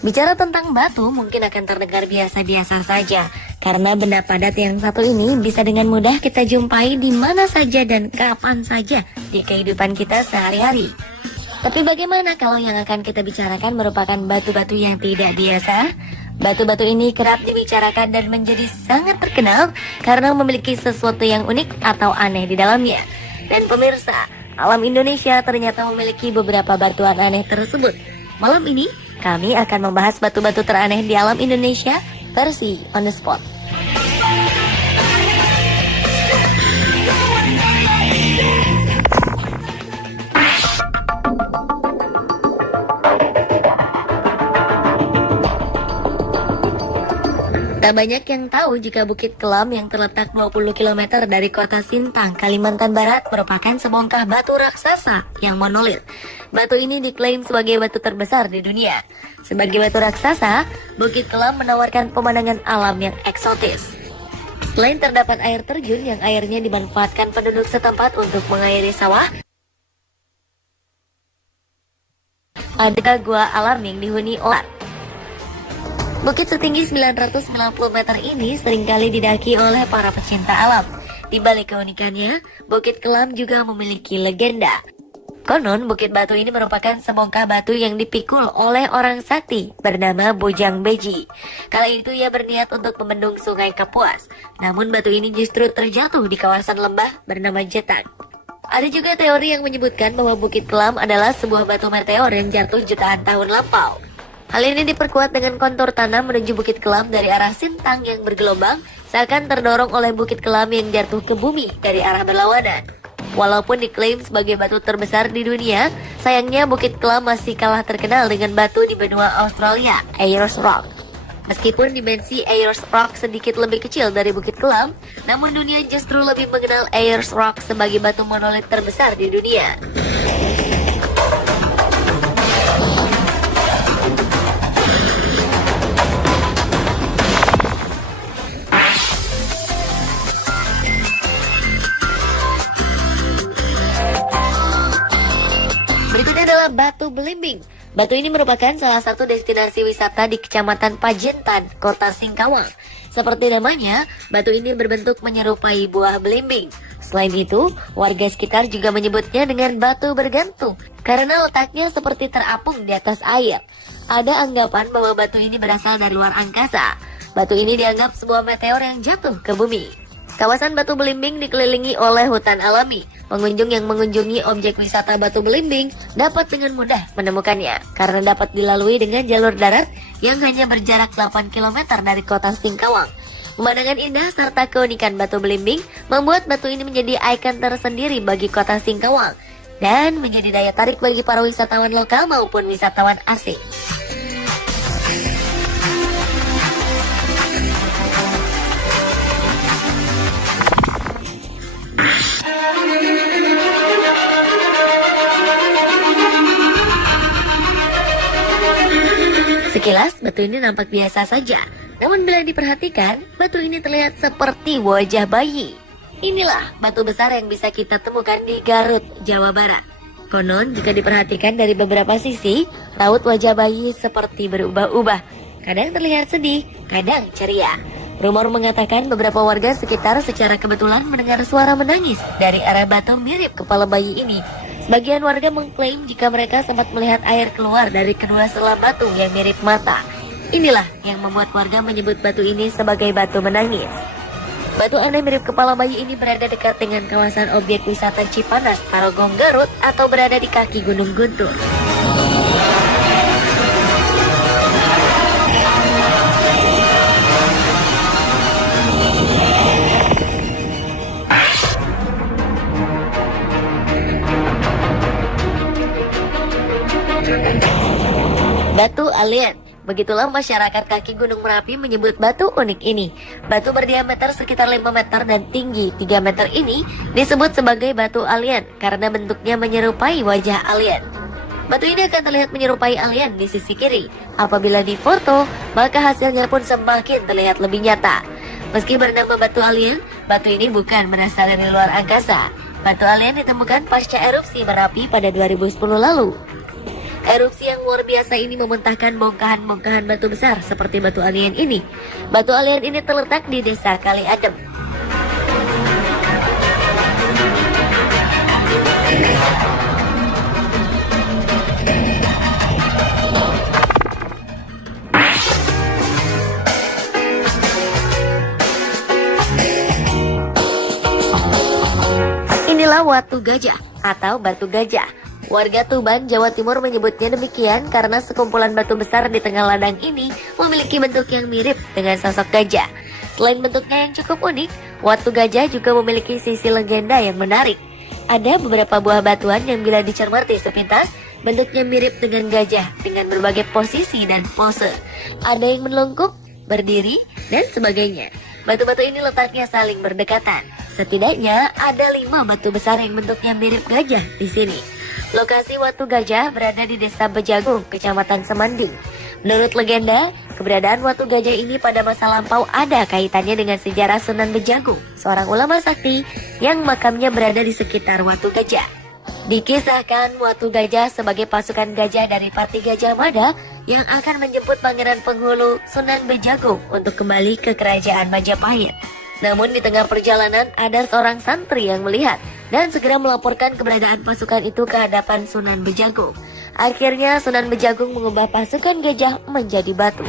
Bicara tentang batu mungkin akan terdengar biasa-biasa saja, karena benda padat yang satu ini bisa dengan mudah kita jumpai di mana saja dan kapan saja di kehidupan kita sehari-hari. Tapi bagaimana kalau yang akan kita bicarakan merupakan batu-batu yang tidak biasa? Batu-batu ini kerap dibicarakan dan menjadi sangat terkenal karena memiliki sesuatu yang unik atau aneh di dalamnya. Dan pemirsa, alam Indonesia ternyata memiliki beberapa batuan aneh tersebut. Malam ini, kami akan membahas batu-batu teraneh di alam Indonesia versi On The Spot. Tak banyak yang tahu jika Bukit Kelam yang terletak 20 km dari kota Sintang, Kalimantan Barat merupakan sebongkah batu raksasa yang monolit. Batu ini diklaim sebagai batu terbesar di dunia. Sebagai batu raksasa, Bukit Kelam menawarkan pemandangan alam yang eksotis. Selain terdapat air terjun yang airnya dimanfaatkan penduduk setempat untuk mengairi sawah, ada gua alam yang dihuni ular. Bukit setinggi 990 meter ini seringkali didaki oleh para pecinta alam. Di balik keunikannya, Bukit Kelam juga memiliki legenda. Konon, Bukit Batu ini merupakan sebongkah batu yang dipikul oleh orang sakti bernama Bojang Beji. Kala itu ia berniat untuk membendung sungai Kapuas. Namun batu ini justru terjatuh di kawasan lembah bernama Jetang. Ada juga teori yang menyebutkan bahwa Bukit Kelam adalah sebuah batu meteor yang jatuh jutaan tahun lampau. Hal ini diperkuat dengan kontur tanah menuju Bukit Kelam dari arah Sintang yang bergelombang, seakan terdorong oleh Bukit Kelam yang jatuh ke bumi dari arah berlawanan. Walaupun diklaim sebagai batu terbesar di dunia, sayangnya Bukit Kelam masih kalah terkenal dengan batu di benua Australia, Ayers Rock. Meskipun dimensi Ayers Rock sedikit lebih kecil dari Bukit Kelam, namun dunia justru lebih mengenal Ayers Rock sebagai batu monolit terbesar di dunia. Berikutnya adalah Batu Belimbing. Batu ini merupakan salah satu destinasi wisata di Kecamatan Pajentan, Kota Singkawang. Seperti namanya, batu ini berbentuk menyerupai buah belimbing. Selain itu, warga sekitar juga menyebutnya dengan batu bergantung karena letaknya seperti terapung di atas air. Ada anggapan bahwa batu ini berasal dari luar angkasa. Batu ini dianggap sebuah meteor yang jatuh ke bumi. Kawasan Batu Belimbing dikelilingi oleh hutan alami. Pengunjung yang mengunjungi objek wisata Batu Belimbing dapat dengan mudah menemukannya karena dapat dilalui dengan jalur darat yang hanya berjarak 8 km dari kota Singkawang. Pemandangan indah serta keunikan Batu Belimbing membuat batu ini menjadi ikon tersendiri bagi kota Singkawang dan menjadi daya tarik bagi para wisatawan lokal maupun wisatawan asing. Sekilas, batu ini nampak biasa saja. Namun bila diperhatikan, batu ini terlihat seperti wajah bayi. Inilah batu besar yang bisa kita temukan di Garut, Jawa Barat. Konon, jika diperhatikan dari beberapa sisi, raut wajah bayi seperti berubah-ubah. Kadang terlihat sedih, kadang ceria. Rumor mengatakan beberapa warga sekitar secara kebetulan mendengar suara menangis dari arah batu mirip kepala bayi ini. Sebagian warga mengklaim jika mereka sempat melihat air keluar dari kedua selah batu yang mirip mata. Inilah yang membuat warga menyebut batu ini sebagai batu menangis. Batu aneh mirip kepala bayi ini berada dekat dengan kawasan objek wisata Cipanas, Tarogong, Garut atau berada di kaki Gunung Guntur. Batu alien. Begitulah masyarakat kaki Gunung Merapi menyebut batu unik ini. Batu berdiameter sekitar 5 meter dan tinggi 3 meter ini disebut sebagai batu alien karena bentuknya menyerupai wajah alien. Batu ini akan terlihat menyerupai alien di sisi kiri. Apabila difoto, maka hasilnya pun semakin terlihat lebih nyata. Meski bernama batu alien, batu ini bukan berasal dari luar angkasa. Batu alien ditemukan pasca erupsi Merapi pada 2010 lalu. Erupsi yang luar biasa ini memuntahkan bongkahan-bongkahan batu besar seperti batu alien ini. Batu alien ini terletak di Desa Kali Adem. Inilah Watu Gajah atau Batu Gajah. Warga Tuban, Jawa Timur menyebutnya demikian karena sekumpulan batu besar di tengah ladang ini memiliki bentuk yang mirip dengan sosok gajah. Selain bentuknya yang cukup unik, Watu Gajah juga memiliki sisi legenda yang menarik. Ada beberapa buah batuan yang bila dicermati sepintas, bentuknya mirip dengan gajah dengan berbagai posisi dan pose. Ada yang melungkup, berdiri, dan sebagainya. Batu-batu ini letaknya saling berdekatan. Setidaknya ada 5 batu besar yang bentuknya mirip gajah di sini. Lokasi Watu Gajah berada di Desa Bejagung, Kecamatan Semanding. Menurut legenda, keberadaan Watu Gajah ini pada masa lampau ada kaitannya dengan sejarah Sunan Bejagung, seorang ulama sakti yang makamnya berada di sekitar Watu Gajah. Dikisahkan Watu Gajah sebagai pasukan gajah dari Parti Gajah Mada yang akan menjemput Pangeran Penghulu Sunan Bejagung untuk kembali ke Kerajaan Majapahit. Namun di tengah perjalanan ada seorang santri yang melihat dan segera melaporkan keberadaan pasukan itu ke hadapan Sunan Bejagung. Akhirnya Sunan Bejagung mengubah pasukan gajah menjadi batu.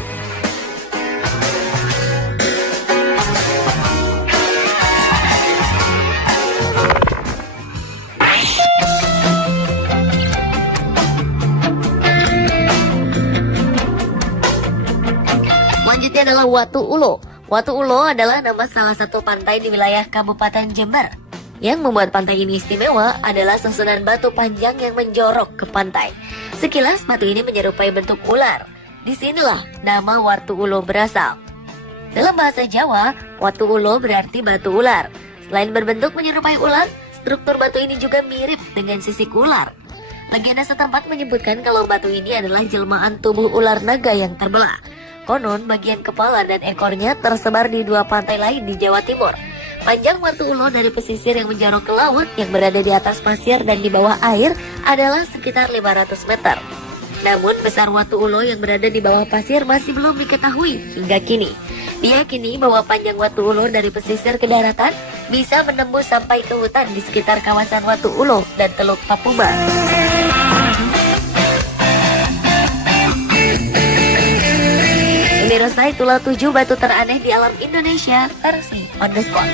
Selanjutnya adalah Watu Ulo. Watu Ulo adalah nama salah satu pantai di wilayah Kabupaten Jember. Yang membuat pantai ini istimewa adalah susunan batu panjang yang menjorok ke pantai. Sekilas batu ini menyerupai bentuk ular. Disinilah nama Watu Ulo berasal. Dalam bahasa Jawa, Watu Ulo berarti batu ular. Selain berbentuk menyerupai ular, struktur batu ini juga mirip dengan sisik ular. Legenda setempat menyebutkan kalau batu ini adalah jelmaan tubuh ular naga yang terbelah. Konon bagian kepala dan ekornya tersebar di 2 pantai lain di Jawa Timur. Panjang Watu Ulo dari pesisir yang menjorok ke laut yang berada di atas pasir dan di bawah air adalah sekitar 500 meter. Namun besar Watu Ulo yang berada di bawah pasir masih belum diketahui hingga kini. Diyakini bahwa panjang Watu Ulo dari pesisir ke daratan bisa menembus sampai ke hutan di sekitar kawasan Watu Ulo dan Teluk Papuma. Pemirsa, itulah 7 batu teraneh di alam Indonesia versi on the spot.